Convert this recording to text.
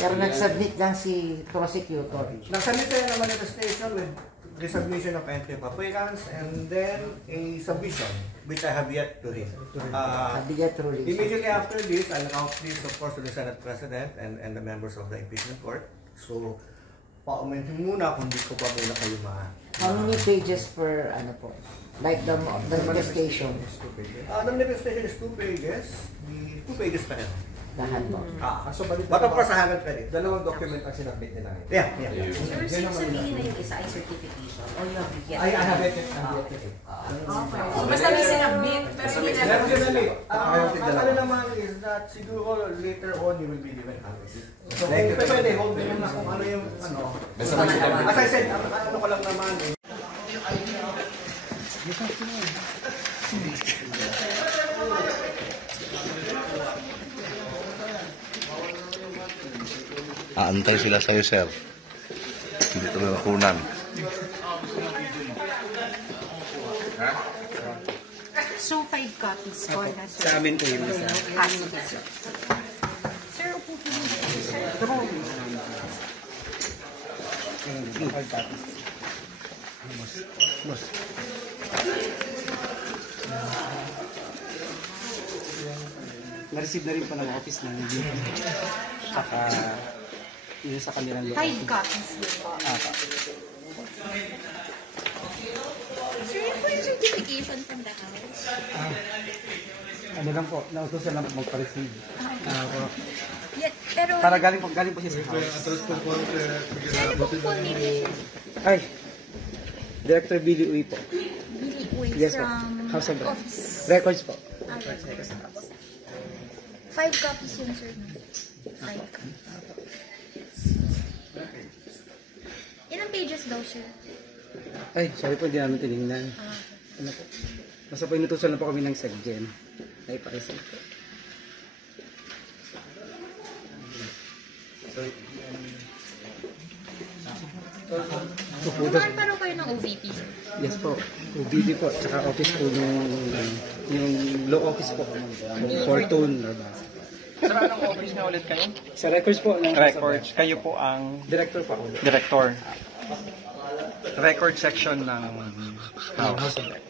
Pero nag-submit lang si prosecutor. Nag-submit tayo ng manifestation with the submission of entry of appearance and then a submission which I have yet to read. Immediately after this, I'll account this of course to the Senate President and the members of the impeachment court. So, paumentin muna kung di ko pa muna kayo How many pages per ano po? Like the manifestation? The manifestation is 2 pages. The 2 pages pa rin. Lahat po. So, balik But of course, I haven't read it. Dalawang document ang sinabit nila. Yeah. Sir, sabihin na yung isa ay certification or you have yet? I have it. So, basta may sinabit, pero hindi na. Definitely. Ano naman is that siguro later on you will be given copies. So, pwede, hold nyo na kung ano yung ano. As I said, ano ko lang naman eh. Aantay sila sa'yo, sir. Hindi ito makunan. So, 5 copies for that. Sa amin po yung isa. Sir, upo po mo. Sir, Na-receive na rin po ng office ng dito. Saka, yun sa kanilang loob. 5 copies yun po. Sir, yun po yung certification from the house? Ano lang po, nautosan lang po magpa-receive. Pero, Para galing po siya sa house. ano po po name? Ay, Director Billy Uy po. Billy Uy Yes po, from House of office. Records po. Records. 5 copies yun, sir. 5 copies. Ilang pages daw, sir? Ay, sorry po, hindi namin tinignan. Ano po? Basta po inutusan na po kami ng SECGEN. Ay, pa-receive po. Kumaan pa rin kayo ng OVP, sir? Yes po. OBD po. Tsaka office po yung law office po. Fortune. Sir, anong office na ulit kayo? Sa records po. Records. Kayo po ang Director po. director. Record section ng House of Records.